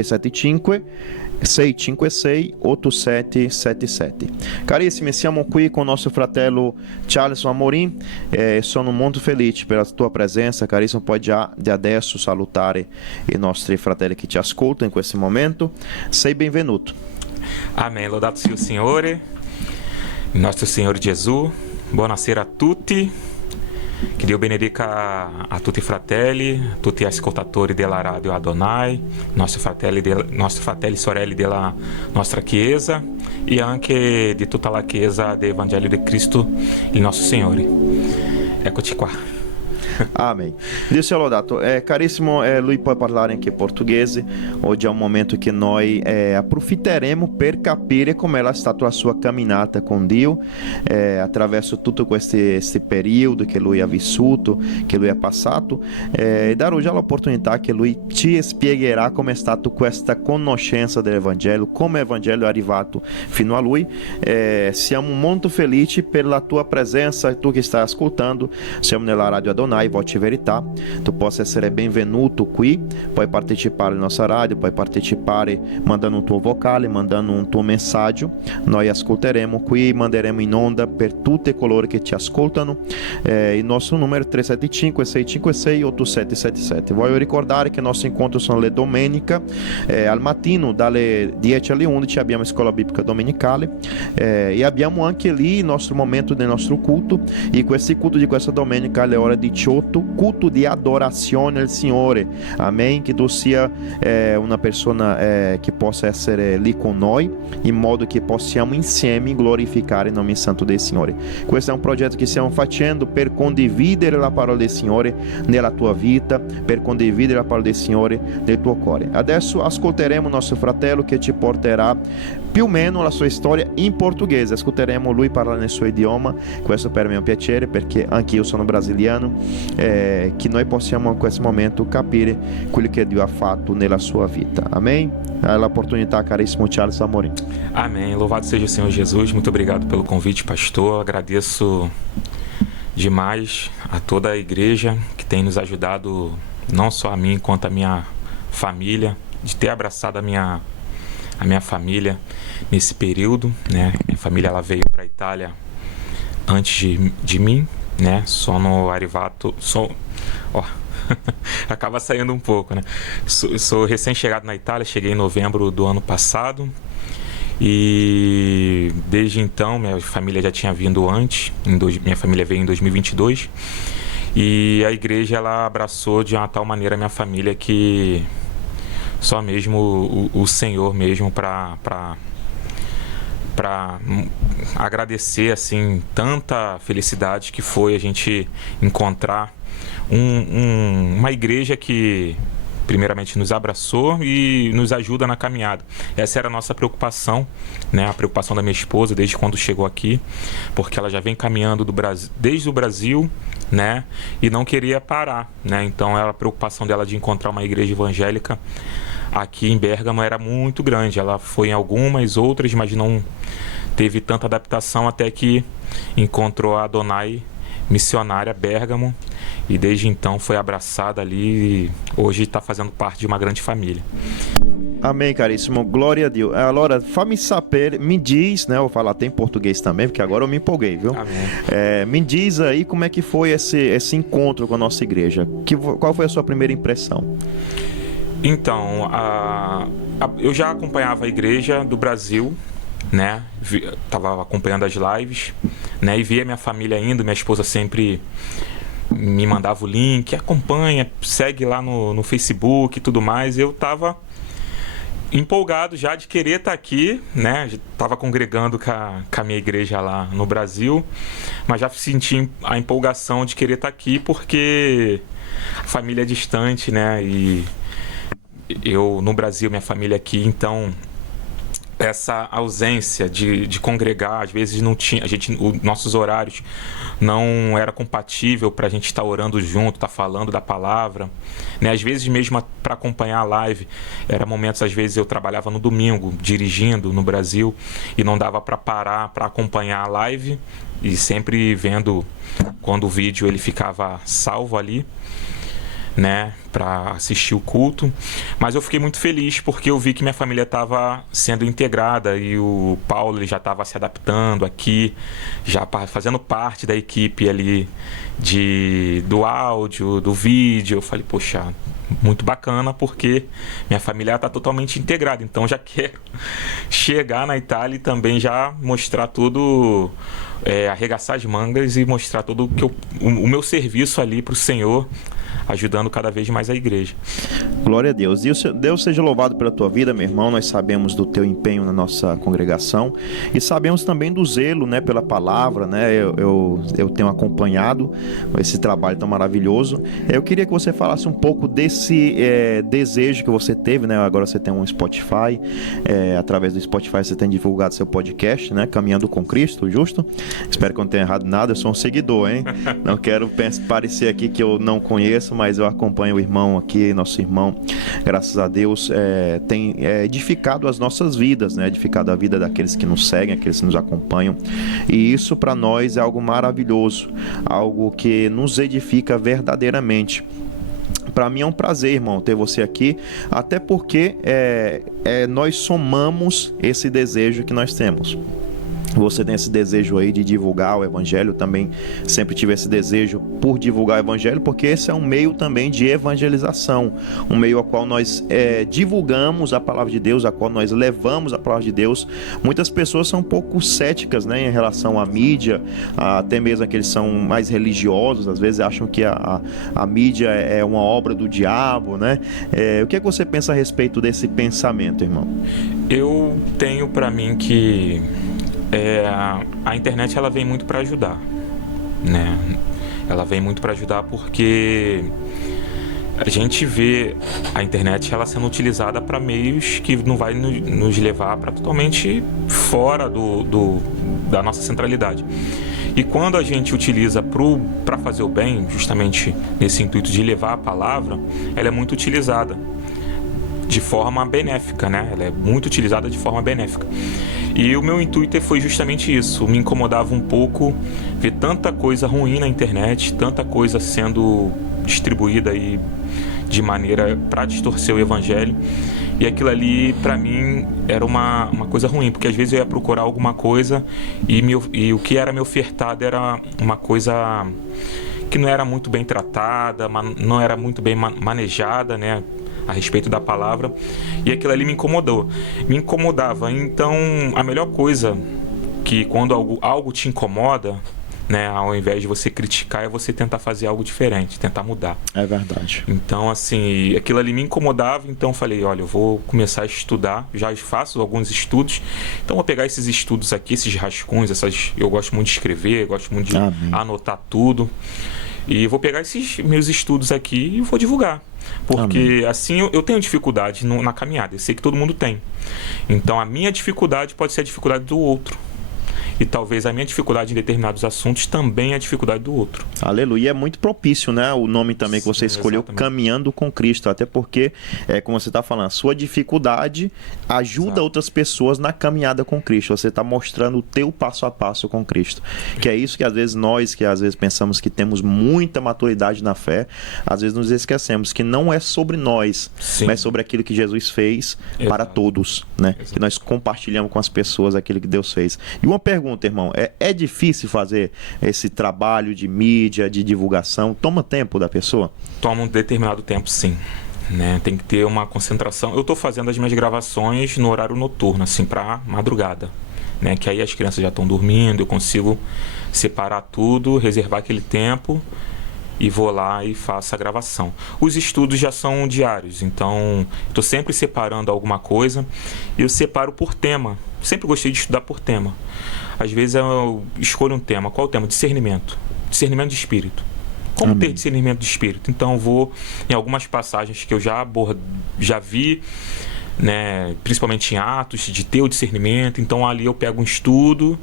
375 656 8777. Carissimi, siamo qui con il nostro fratello Charles Amorim e sono molto felice per la tua presenza, carissimo. Puoi già di adesso salutare i nostri fratelli che ci ascoltano in questo momento. Sei benvenuto. Amém. Lodato sia o Signore, nostro Signore Gesù. Buonasera a tutti. Che Dio benedica a tutti i fratelli, a tutti gli ascoltatori della radio Adonai, nostri fratelli e sorelle della nostra Chiesa e anche di tutta la Chiesa del Evangelio di Cristo, il nostro Signore. Eccoci qua. Amém. Dio sia lodato. Carissimo, lui può parlare anche portoghese. Oggi è un momento che noi approfitteremo per capire come è stata la sua camminata con Dio attraverso tutto questo periodo che lui ha vissuto, che lui ha passato, e dare già l'opportunità che lui ci spiegherà come è stata questa conoscenza dell'Evangelo, come l'Evangelo è arrivato fino a lui. Siamo molto felici per la tua presenza, tu che stai ascoltando. Siamo nella radio Adonai, Voce Verità. Tu possa essere benvenuto qui, puoi partecipare alla nostra radio, puoi partecipare mandando un tuo vocale, mandando un tuo messaggio. Noi ascolteremo qui, manderemo in onda per tutti coloro che ci ascoltano. Il nostro numero è 375 656 8777. Voglio ricordare che i nostri incontri sono le domeniche al mattino dalle 10 alle 11 abbiamo scuola biblica domenicale e abbiamo anche lì il nostro momento del nostro culto, e questo culto di questa domenica alle ore 18, culto di adorazione al Signore. Amém. Che tu sia una persona che possa essere lì con noi, in modo che possiamo insieme glorificare il nome santo del Signore. Questo è un progetto che stiamo facendo per condividere la parola del Signore nella tua vita, per condividere la parola del Signore nel tuo cuore. Adesso ascolteremo il nostro fratello che ci porterà più o meno la sua storia in portoghese. Ascolteremo lui parlare nel suo idioma. Questo per me è un piacere, perché anche io sono brasiliano, che noi possiamo in questo momento capire quello che Dio ha fatto nella sua vita. Amém? É a oportunidade, caríssimo Charles Amorim. Amém. Louvado seja o Senhor Jesus. Muito obrigado pelo convite, pastor. Agradeço demais a toda a igreja que tem nos ajudado, não só a mim, quanto a minha família, de ter abraçado a minha família nesse período, né? Minha família, ela veio para a Itália antes de mim, né? Sono arrivato, acaba saindo um pouco, né? Sou recém-chegado na Itália, cheguei em novembro do ano passado e desde então minha família já tinha vindo antes. Minha família veio em 2022 e a igreja, ela abraçou de uma tal maneira a minha família que só mesmo o Senhor mesmo para agradecer assim tanta felicidade que foi a gente encontrar uma igreja que primeiramente nos abraçou e nos ajuda na caminhada. Essa era a nossa preocupação, né? A preocupação da minha esposa desde quando chegou aqui, porque ela já vem caminhando desde o Brasil, né? E não queria parar, né? Então a preocupação dela de encontrar uma igreja evangélica aqui em Bérgamo era muito grande. Ela foi em algumas, outras, mas não teve tanta adaptação até que encontrou a Adonai missionária Bérgamo e desde então foi abraçada ali e hoje está fazendo parte de uma grande família. Amém, caríssimo. Glória a Deus. Allora, fammi sapere, me diz, né? Eu vou falar até em português também, porque agora eu me empolguei, viu? Amém. Me diz aí como é que foi esse encontro com a nossa igreja. Qual foi a sua primeira impressão? Então, eu já acompanhava a igreja do Brasil, né? Tava acompanhando as lives, né? E via minha família indo, minha esposa sempre me mandava o link, acompanha, segue lá no Facebook e tudo mais. Eu tava empolgado já de querer estar aqui, né? Tava congregando com a minha igreja lá no Brasil, mas já senti a empolgação de querer estar aqui porque a família é distante, né? E eu no Brasil, minha família aqui, então essa ausência de congregar, às vezes não tinha, nossos horários não era compatível para a gente estar orando junto, estar falando da palavra, né? Às vezes mesmo para acompanhar a live, era momentos, às vezes eu trabalhava no domingo, dirigindo no Brasil, e não dava para parar para acompanhar a live, e sempre vendo quando o vídeo ele ficava salvo ali, né? para assistir o culto, mas eu fiquei muito feliz porque eu vi que minha família estava sendo integrada e o Paulo ele já estava se adaptando aqui, já fazendo parte da equipe ali do áudio, do vídeo. Eu falei, poxa, muito bacana, porque minha família está totalmente integrada, então já quero chegar na Itália e também já mostrar tudo, arregaçar as mangas e mostrar todo o meu serviço ali para o Senhor, ajudando cada vez mais a igreja. Glória a Deus. Deus seja louvado pela tua vida, meu irmão. Nós sabemos do teu empenho na nossa congregação e sabemos também do zelo, né, pela palavra, né? Eu tenho acompanhado esse trabalho tão maravilhoso. Eu queria que você falasse um pouco desse desejo que você teve, né? Agora você tem um Spotify, através do Spotify você tem divulgado seu podcast, né? Caminhando com Cristo, justo? Espero que eu não tenha errado nada, eu sou um seguidor, hein? Não quero parecer aqui que eu não conheço, mas eu acompanho o irmão aqui, nosso irmão, graças a Deus, tem edificado as nossas vidas, né? Edificado a vida daqueles que nos seguem, aqueles que nos acompanham, e isso para nós é algo maravilhoso, algo que nos edifica verdadeiramente. Para mim é um prazer, irmão, ter você aqui, até porque nós somamos esse desejo que nós temos. Você tem esse desejo aí de divulgar o Evangelho, também sempre tive esse desejo por divulgar o Evangelho, porque esse é um meio também de evangelização, um meio ao qual nós divulgamos a palavra de Deus, a qual nós levamos a palavra de Deus. Muitas pessoas são um pouco céticas, né, em relação à mídia, até mesmo aqueles que são mais religiosos, às vezes acham que a mídia é uma obra do diabo, né? O que é que você pensa a respeito desse pensamento, irmão? Eu tenho para mim que a internet ela vem muito para ajudar, né? Ela vem muito para ajudar porque a gente vê a internet ela sendo utilizada para meios que não vai nos levar para totalmente fora da nossa centralidade. E quando a gente utiliza para fazer o bem, justamente nesse intuito de levar a palavra, ela é muito utilizada de forma benéfica, né? Ela é muito utilizada de forma benéfica. E o meu intuito foi justamente isso. Me incomodava um pouco ver tanta coisa ruim na internet, tanta coisa sendo distribuída aí de maneira para distorcer o evangelho. E aquilo ali, para mim, era uma coisa ruim, porque às vezes eu ia procurar alguma coisa e o que era me ofertado era uma coisa que não era muito bem tratada, não era muito bem manejada, né, a respeito da palavra, e aquilo ali me incomodava. Então a melhor coisa que quando algo te incomoda, né, ao invés de você criticar, é você tentar fazer algo diferente, tentar mudar. É verdade. Então, assim, aquilo ali me incomodava, então eu falei, olha, eu vou começar a estudar, já faço alguns estudos, então vou pegar esses estudos aqui, esses rascunhos, eu gosto muito de escrever, gosto muito de anotar tudo, e vou pegar esses meus estudos aqui e vou divulgar. Porque assim eu tenho dificuldade na caminhada, eu sei que todo mundo tem. Então a minha dificuldade pode ser a dificuldade do outro. E talvez a minha dificuldade em determinados assuntos também é a dificuldade do outro. Aleluia. É muito propício, né? O nome também que você escolheu, exatamente. Caminhando com Cristo. Até porque, como você está falando, a sua dificuldade ajuda outras pessoas na caminhada com Cristo. Você está mostrando o teu passo a passo com Cristo. Que é isso que às vezes nós, que às vezes pensamos que temos muita maturidade na fé, às vezes nos esquecemos que não é sobre nós, Sim. mas sobre aquilo que Jesus fez para todos, né? Exato. Que nós compartilhamos com as pessoas aquilo que Deus fez. E uma pergunta, irmão, é difícil fazer esse trabalho de mídia, de divulgação? Toma tempo da pessoa? Toma um determinado tempo, sim. Né? Tem que ter uma concentração. Eu estou fazendo as minhas gravações no horário noturno, assim, para madrugada, né? Que aí as crianças já estão dormindo, eu consigo separar tudo, reservar aquele tempo e vou lá e faço a gravação. Os estudos já são diários, então estou sempre separando alguma coisa e eu separo por tema. Sempre gostei de estudar por tema. Às vezes eu escolho um tema. Qual é o tema? Discernimento. Discernimento de espírito. Como ter discernimento de espírito? Então eu vou em algumas passagens que eu já vi, né, principalmente em Atos, de ter o discernimento. Então ali eu pego um estudo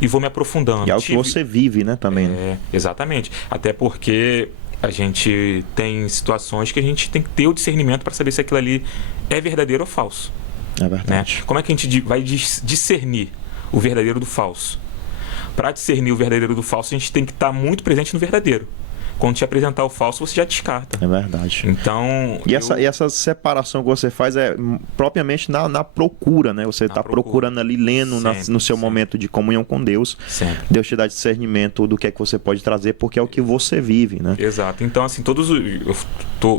e vou me aprofundando. E é o que você vive, né, também. Exatamente. Até porque a gente tem situações que a gente tem que ter o discernimento para saber se aquilo ali é verdadeiro ou falso. É verdade. Né? Como é que a gente vai discernir o verdadeiro do falso? Para discernir o verdadeiro do falso, a gente tem que estar muito presente no verdadeiro. quando te apresentar o falso, você já descarta. É verdade. Então... E essa separação que você faz é propriamente na procura, né? Você está procurando ali, lendo no seu momento de comunhão com Deus. Sempre. Deus te dá discernimento do que é que você pode trazer, porque é o que você vive, né? Exato. Então, assim,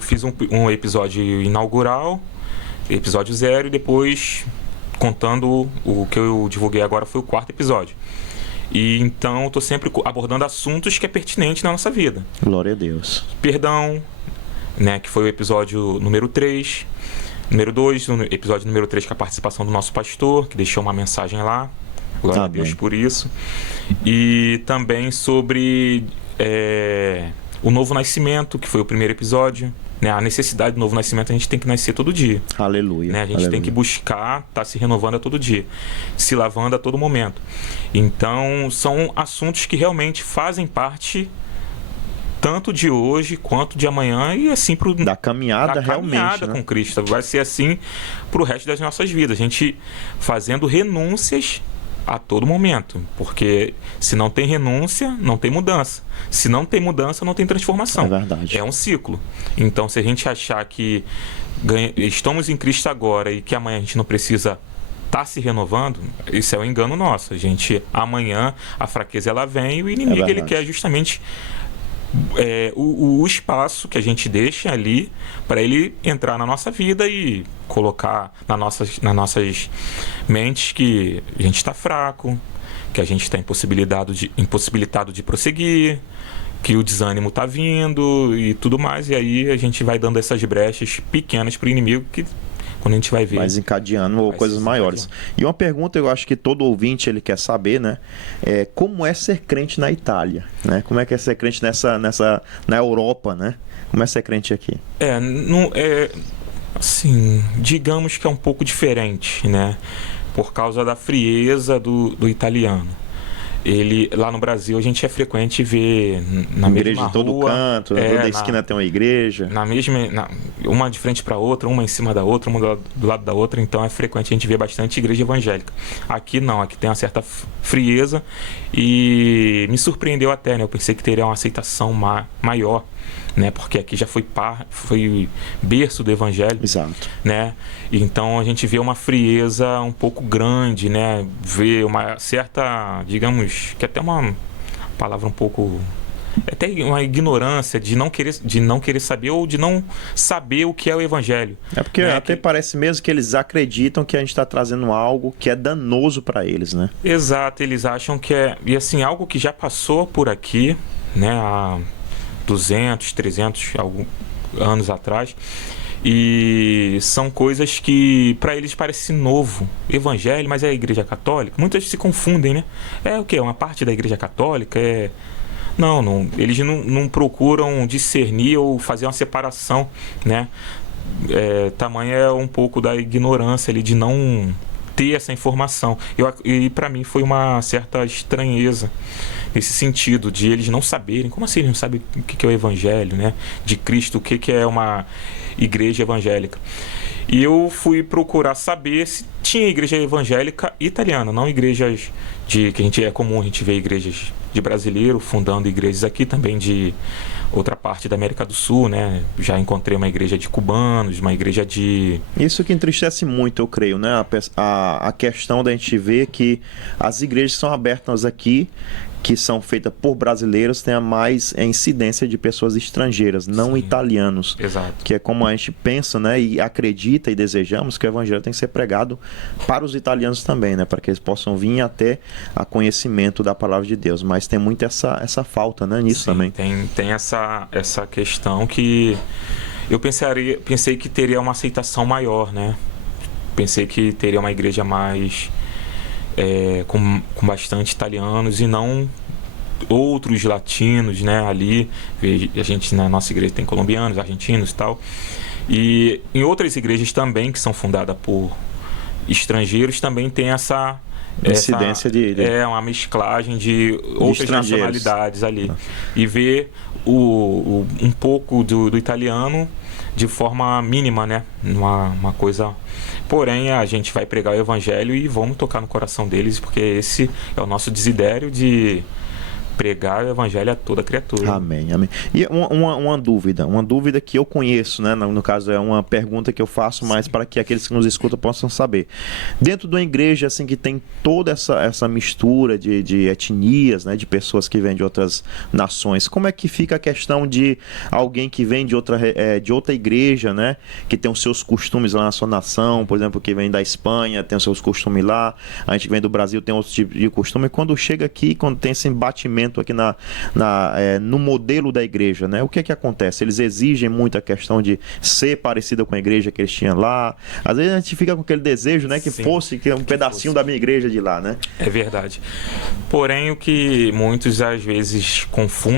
fiz um episódio inaugural, episódio 0, e depois, contando o que eu divulguei agora, foi o 4º episódio. E então eu tô sempre abordando assuntos que é pertinente na nossa vida. Glória a Deus. Perdão, né, que foi o episódio número 3. Número 2, episódio número 3, com a participação do nosso pastor, que deixou uma mensagem lá. Glória a Deus por isso. E também sobre o novo nascimento, que foi o primeiro episódio. Né, a necessidade do novo nascimento, a gente tem que nascer todo dia. Aleluia. Né, a gente tem que buscar estar se renovando a todo dia, se lavando a todo momento. Então, são assuntos que realmente fazem parte tanto de hoje quanto de amanhã e assim da caminhada realmente, né? Com Cristo. Vai ser assim para o resto das nossas vidas. A gente fazendo renúncias a todo momento, porque se não tem renúncia, não tem mudança. Se não tem mudança, não tem transformação. É verdade. É um ciclo. Então, se a gente achar que estamos em Cristo agora e que amanhã a gente não precisa estar se renovando, isso é um engano nosso. A gente, amanhã, a fraqueza ela vem e o inimigo ele quer justamente o espaço que a gente deixa ali para ele entrar na nossa vida e colocar nas nossas mentes que a gente está fraco, que a gente está impossibilitado de prosseguir, que o desânimo está vindo e tudo mais. E aí a gente vai dando essas brechas pequenas para o inimigo que quando a gente vai ver... Vai desencadeando ou coisas maiores. E uma pergunta eu acho que todo ouvinte ele quer saber, né? Como é ser crente na Itália? Né? Como é que é ser crente na Europa, né? Como é ser crente aqui? Assim, digamos que é um pouco diferente, né? Por causa da frieza do italiano. Lá no Brasil a gente é frequente ver na igreja mesma de todo rua, canto, toda esquina tem uma igreja. Uma de frente para outra, uma em cima da outra, uma do lado da outra. Então é frequente a gente ver bastante igreja evangélica. Aqui não, aqui tem uma certa frieza e me surpreendeu até, né? Eu pensei que teria uma aceitação maior, né? Porque aqui já foi berço do evangelho. Exato. Né? Então a gente vê uma frieza um pouco grande, né? Vê uma certa, digamos, que até uma palavra um pouco, até uma ignorância de não querer saber ou de não saber o que é o evangelho. É porque até parece mesmo que eles acreditam que a gente está trazendo algo que é danoso para eles, né? Exato, eles acham que e assim, algo que já passou por aqui, né? Há 200, 300 anos atrás, e são coisas que para eles parece novo. Evangelho, mas é a igreja católica. Muitas se confundem, né? É o quê? Uma parte da igreja católica? Não, eles não procuram discernir ou fazer uma separação, né? Tamanho é um pouco da ignorância ali, de não ter essa informação. E para mim foi uma certa estranheza nesse sentido, de eles não saberem. Como assim eles não sabem o que é o evangelho, né? De Cristo, o que é uma igreja evangélica? E eu fui procurar saber se tinha igreja evangélica italiana, não igrejas que é comum a gente ver igrejas de brasileiro fundando igrejas aqui, também de outra parte da América do Sul, né? Já encontrei uma igreja de cubanos, uma igreja de... Isso que entristece muito, eu creio, né? A questão da gente ver que as igrejas que são abertas aqui, que são feitas por brasileiros, tem a mais incidência de pessoas estrangeiras, não Sim, italianos. Exato. Que é como a gente pensa, né? E acredita e desejamos que o evangelho tem que ser pregado para os italianos também, né? Para que eles possam vir até a conhecimento da palavra de Deus. Mas tem muito essa falta, né? Nisso. Sim, também. Tem essa questão que eu pensei que teria uma aceitação maior, né? Pensei que teria uma igreja mais... com bastante italianos e não outros latinos, né? Ali a gente na nossa igreja tem colombianos, argentinos e tal, e em outras igrejas também que são fundadas por estrangeiros também tem essa incidência uma mesclagem de outras nacionalidades ali, e ver um pouco do italiano de forma mínima, né? Uma coisa... Porém, a gente vai pregar o evangelho e vamos tocar no coração deles, porque esse é o nosso desidério de pregar o evangelho a toda criatura. Amém, amém. E uma dúvida que eu conheço, né? No caso, é uma pergunta que eu faço mais para que aqueles que nos escutam possam saber. Dentro de uma igreja, assim, que tem toda essa mistura de etnias, né? De pessoas que vêm de outras nações, como é que fica a questão de alguém que vem de outra igreja, né? Que tem os seus costumes lá na sua nação, por exemplo, que vem da Espanha, tem os seus costumes lá, a gente que vem do Brasil tem outro tipo de costume, e quando chega aqui, quando tem esse embatimento aqui no modelo da igreja, né? O que é que acontece? Eles exigem muito a questão de ser parecida com a igreja que eles tinham lá. Às vezes a gente fica com aquele desejo, né? Que Sim, fosse um pedacinho da minha igreja de lá, né? É verdade. Porém, o que muitos às vezes confundem